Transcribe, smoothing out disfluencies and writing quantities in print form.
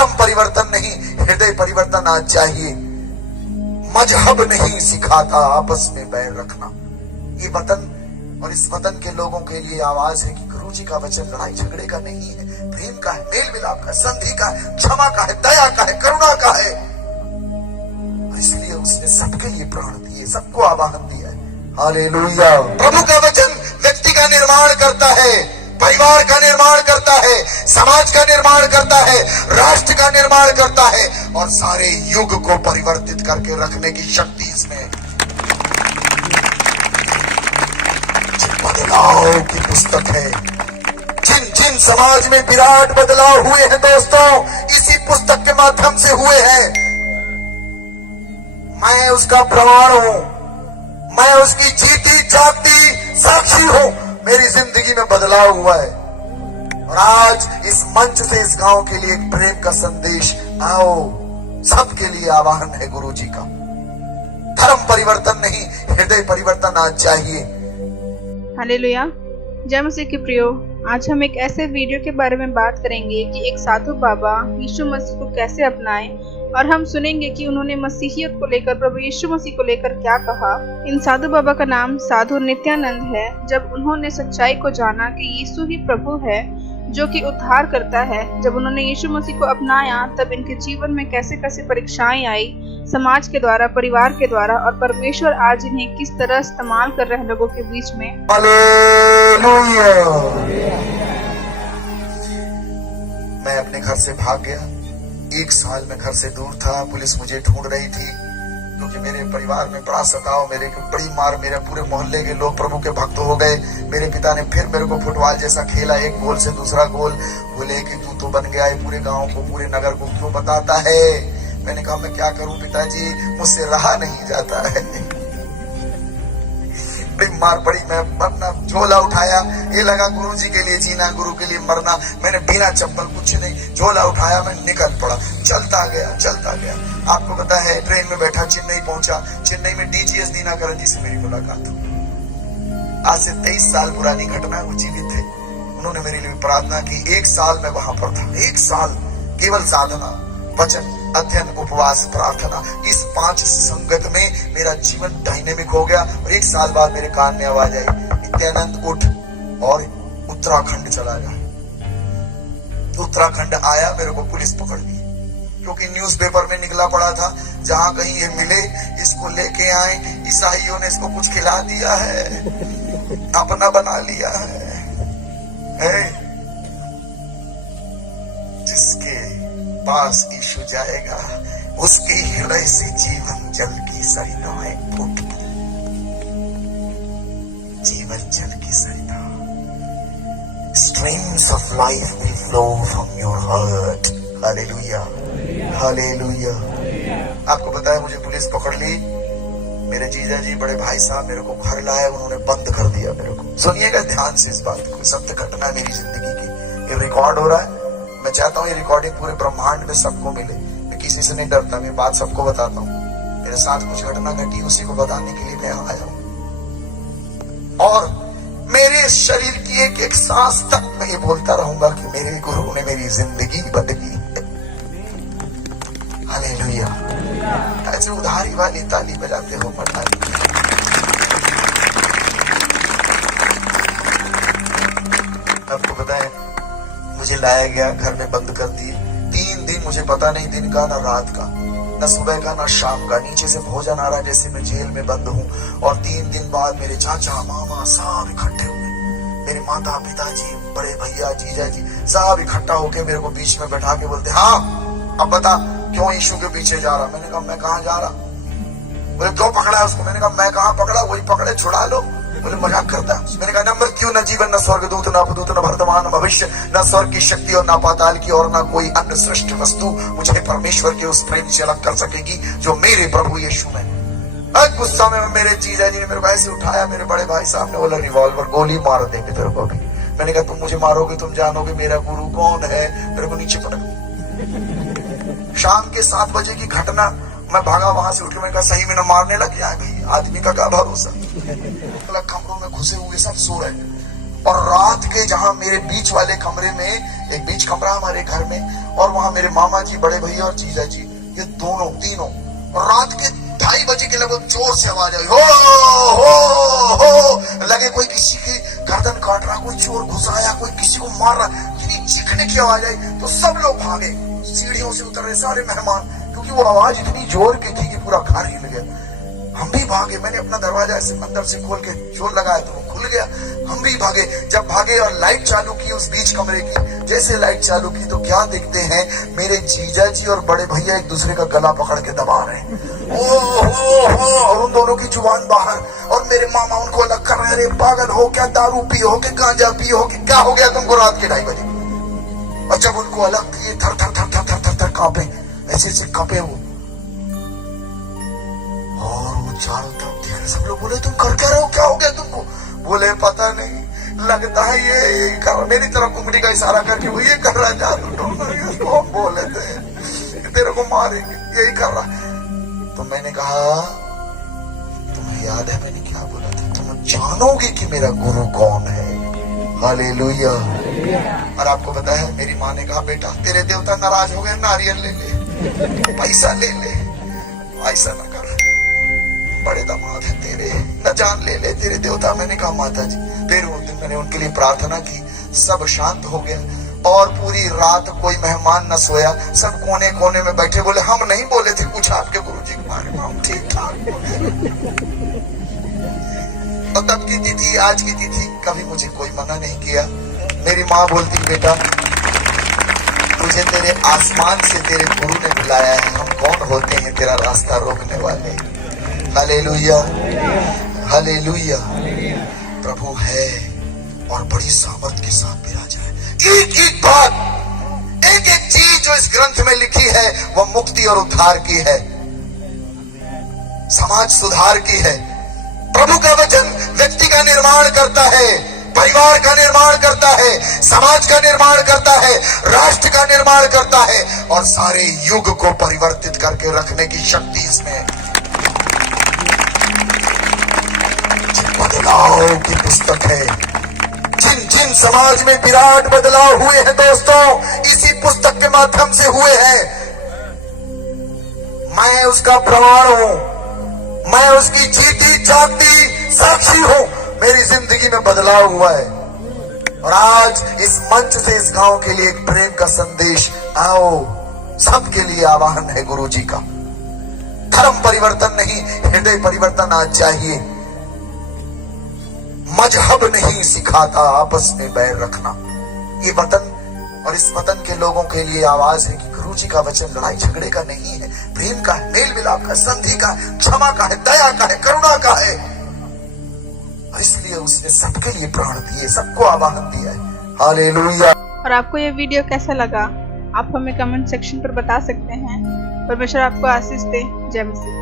धर्म परिवर्तन नहीं, हृदय परिवर्तन आज चाहिए। मजहब नहीं सिखाता आपस में बैर रखना। ये वतन और इस वतन के लोगों के लिए आवाज है कि गुरु जी का वचन लड़ाई झगड़े का नहीं है, प्रेम का है, मेल मिलाप का, संधि का है, क्षमा का है, दया का है, करुणा का है। इसलिए उसने सबके लिए प्राण दिए, सबको आवाहन दिया है। हालेलुया। प्रभु का वचन व्यक्ति का निर्माण करता है, परिवार का निर्माण करता है, समाज का निर्माण करता है, राष्ट्र का निर्माण करता है और सारे युग को परिवर्तित करके रखने की शक्ति इसमें है। बदलाव की पुस्तक है। जिन जिन समाज में विराट बदलाव हुए हैं दोस्तों, इसी पुस्तक के माध्यम से हुए हैं। मैं उसका प्रमाण हूं, मैं उसकी जीती जागती साक्षी हूं। मेरी जिंदगी में बदलाव हुआ है और आज इस मंच से इस गांव के लिए एक प्रेम का संदेश, आओ सबके लिए आवाहन है गुरु जी का। धर्म परिवर्तन नहीं, हृदय परिवर्तन आज चाहिए। हालेलुया। जय मसीह के प्रियो, आज हम एक ऐसे वीडियो के बारे में बात करेंगे कि एक साधु बाबा यीशु मसीह को कैसे अपनाएं और हम सुनेंगे कि उन्होंने मसीहियत को लेकर, प्रभु यीशु मसीह को लेकर क्या कहा। इन साधु बाबा का नाम साधु नित्यानंद है। जब उन्होंने सच्चाई को जाना कि यीशु ही प्रभु है जो कि उद्धार करता है, जब उन्होंने यीशु मसीह को अपनाया, तब इनके जीवन में कैसे कैसे परीक्षाएं आई, समाज के द्वारा, परिवार के द्वारा, और परमेश्वर आज इन्हें किस तरह इस्तेमाल कर रहे हैं लोगों के बीच में। हालेलुया। मैं अपने घर से भाग गया। 1 साल में घर से दूर था। पुलिस मुझे ढूंढ रही थी क्योंकि मेरे परिवार में बड़ा सताव, मेरे को बड़ी मार। मेरे पूरे मोहल्ले के लोग प्रभु के भक्त हो गए। मेरे पिता ने फिर मेरे को फुटबॉल जैसा खेला, एक गोल से दूसरा गोल। बोले कि तू तो बन गया है, पूरे गांव को, पूरे नगर को क्यों बताता है। मैंने कहा मैं क्या करूं पिताजी, मुझसे रहा नहीं जाता है। मार पड़ी। मैं अपना झोला उठाया, ये लगा गुरु जी के लिए जीना, गुरु के लिए मरना। मैंने बिना चप्पल कुछ नहीं, झोला उठाया, मैं निकल पड़ा, चलता गया चलता गया। आपको पता है, ट्रेन में बैठा, चेन्नई पहुंचा। चेन्नई में डीजीएस दीनाकरन जी से मेरी मुलाकात हुई। आज से 23 साल पुरानी घटना, वो जीवित थे। उन्होंने मेरे लिए प्रार्थना की। 1 साल मैं वहां पर था, 1 साल केवल साधना, वचन, अध्ययन, उपवास, प्रार्थना। इस 5 संगत में मेरा जीवन डायनेमिक हो गया और 1 साल बाद मेरे कान में आवाज आई, नित्यानंद उठ और उत्तराखंड चला जा। उत्तराखंड आया, मेरे को पुलिस पकड़ ली क्योंकि न्यूज़पेपर में निकला पड़ा था, जहां कहीं ये मिले इसको लेके आए। ईसाइयों ने इसको कुछ खिला दिया है, अपना बना लिया है। जिसके पास यीशु जाएगा, उसके हृदय से जीवन जल की सरिताएं फूट, जीवन जल की सरिता, streams of life will flow from your heart. Hallelujah, hallelujah. आपको पता है, मुझे पुलिस पकड़ ली। मेरे जीजा जी, बड़े भाई साहब मेरे को घर लाए, उन्होंने बंद कर दिया मेरे को। सुनिएगा ध्यान से इस बात को, सत्य घटना है मेरी जिंदगी की। ये रिकॉर्ड हो रहा है। मैं चाहता हूँ ये रिकॉर्डिंग पूरे ब्रह्मांड में सबको मिले। मैं किसी से नहीं डरता, मैं बात सबको बताता हूँ। मेरे साथ कुछ घटना घटी, उसी को बताने के लिए मैं यहाँ आया हूँ। और मेरे शरीर की एक एक सांस तक मैं ये बोलता रहूंगा कि मेरे गुरु ने मेरी जिंदगी बदली। हालेलुया। ऐसे उधारी वाली ताली बजाते हो मटाई। आपको पता है, मुझे लाया गया, घर में बंद कर दिए। 3 दिन मुझे पता नहीं दिन का ना रात का, न सुबह का ना शाम का। नीचे से भोजन आ रहा जैसे मैं जेल में बंद हूँ। और 3 दिन बाद मेरे चाचा, मामा सब इकट्ठे हुए। मेरे माता, पिताजी, बड़े भैया, जीजा जी सब इकट्ठा होके मेरे को बीच में बैठा के बोलते, हाँ अब बता क्यों यीशु के पीछे जा रहा। मैंने कहा मैं कहाँ जा रहा। बोले क्यों पकड़ा है उसको। मैंने कहा मैं कहाँ पकड़ा, वही पकड़े, छुड़ा लो। बोले मजाक करता है। मैंने कहा नंबर क्यों, न जीवन, न स्वर्गदूत, न अपदूत, न वर्तमान, न भविष्य, न स्वर्ग की शक्ति और न पाताल की और न कोई अन्य सृष्टि वस्तु मुझे परमेश्वर के उस प्रेम से अलग कर सकेगी जो मेरे प्रभु यीशु में। गुस्सा में मेरे जीजा जी ने मेरे को ऐसे उठाया, मेरे बड़े भाई साहब ने बोला रिवॉल्वर, गोली मार देंगे तेरे को भी। मैंने कहा तुम मुझे मारोगे, तुम जानोगे मेरा गुरु कौन है। मेरे को नीचे पटक। शाम के 7 बजे की घटना, मैं भागा वहां से उठ के। मैंने कहा सही में न मारने लग गया भाई, आदमी का क्या भरोसा। कमरों में घुसे हुए सब सो रहे। और रात के जहां मेरे बीच वाले कमरे में, एक बीच कमरा हमारे घर में, और वहां पापा, मेरे मामा जी, बड़े भैया और जीजा जी, ये दोनों तीनों रात के 2:30 बजे के लगभग जोर से आवाज आई, हो लगे कोई किसी की गर्दन काट रहा, कोई चोर घुसाया, कोई किसी को मार रहा, इतनी चीखने की आवाज आई तो सब लोग भागे, सीढ़ियों से उतर रहे सारे मेहमान, क्योंकि वो आवाज इतनी जोर की थी कि पूरा घर हिल गया। हम भी भागे, मैंने अपना दरवाजा ऐसे अंदर से खोल के जोर लगाया तो वो खुल गया, हम भी भागे। जब भागे और लाइट चालू की उस बीच कमरे की, जैसे लाइट चालू की तो क्या देखते हैं, मेरे जीजा जी और बड़े भैया एक दूसरे का गला पकड़ के दबा रहे हैं, ओ और उन दोनों की जुबान बाहर, और मेरे मामा उनको अलग कर रहे हैं, अरे पागल हो क्या, दारू पी हो के, गांजा पी हो के, क्या हो गया तुमको रात के 2:30 बजे। और जब उनको अलग किए, थर थर थर थर थर थर थर कांपे, ऐसे ऐसे कांपे वो, और वो चारों तरफ देख, सब लोग बोले तुम कर क्या रहे हो, क्या हो गया तुमको। बोले पता नहीं, लगता है ये कर, मेरी तरफ उंगली का इशारा करके वो ये कर रहा, जा तो बोले थे तेरे को मारेंगे, यही कर रहा। तो मैंने कहा तुम्हें याद है मैंने क्या बोला था, तुम जानोगे कि मेरा गुरु कौन है। हालेलुया। और आपको पता है मेरी माँ ने कहा, बेटा तेरे देवता नाराज हो गए, नारियल ले ले, पैसा ले ले, ऐसा ना कर, बड़े दामाद है तेरे, न जान ले ले तेरे देवता। मैंने कहा माता जी, फिर उस दिन मैंने उनके लिए प्रार्थना की, सब शांत हो गया और पूरी रात कोई मेहमान न सोया, सब कोने कोने में बैठे, बोले हम नहीं बोले थे कुछ आपके गुरुजी के बारे में, हम ठीक ठाक बोले। और तब की तिथि आज की तिथि, कभी मुझे कोई मना नहीं किया। मेरी माँ बोलती, बेटा तुझे तेरे आसमान से तेरे गुरु ने बुलाया है, हम कौन होते हैं तेरा रास्ता रोकने वाले। Hallelujah, hallelujah. प्रभु है और बड़ी सामर्थ के साथ विराजा है। एक एक बात, एक एक चीज जो इस ग्रंथ में लिखी है वह मुक्ति और उद्धार की है, समाज सुधार की है। प्रभु का वचन व्यक्ति का निर्माण करता है, परिवार का निर्माण करता है, समाज का निर्माण करता है, राष्ट्र का निर्माण करता है, और सारे युग को परिवर्तित करके रखने की शक्ति इसमें है। बदलाव की पुस्तक है, जिन जिन समाज में विराट बदलाव हुए हैं दोस्तों, इसी पुस्तक के माध्यम से हुए हैं। मैं उसका प्रमाण हूं, मैं उसकी जीती जागती साक्षी हूं। मेरी जिंदगी में बदलाव हुआ है, और आज इस मंच से इस गांव के लिए एक प्रेम का संदेश, आओ सबके लिए आह्वान है गुरु जी का। धर्म परिवर्तन नहीं, हृदय परिवर्तन आज चाहिए। मजहब नहीं सिखाता आपस में बैर रखना। ये वतन और इस वतन के लोगों के लिए आवाज है कि गुरु जी का वचन लड़ाई झगड़े का नहीं है, प्रेम का है, मेल मिलाप का, संधि का, क्षमा का है, दया का है, करुणा का है। इसलिए उसने सबके लिए प्राण दिए, सबको आवाहन दिया है। हालेलुया। और आपको ये वीडियो कैसा लगा आप हमें कमेंट सेक्शन पर बता सकते हैं। परमेश्वर आपको आशीष दे। जय मसीह।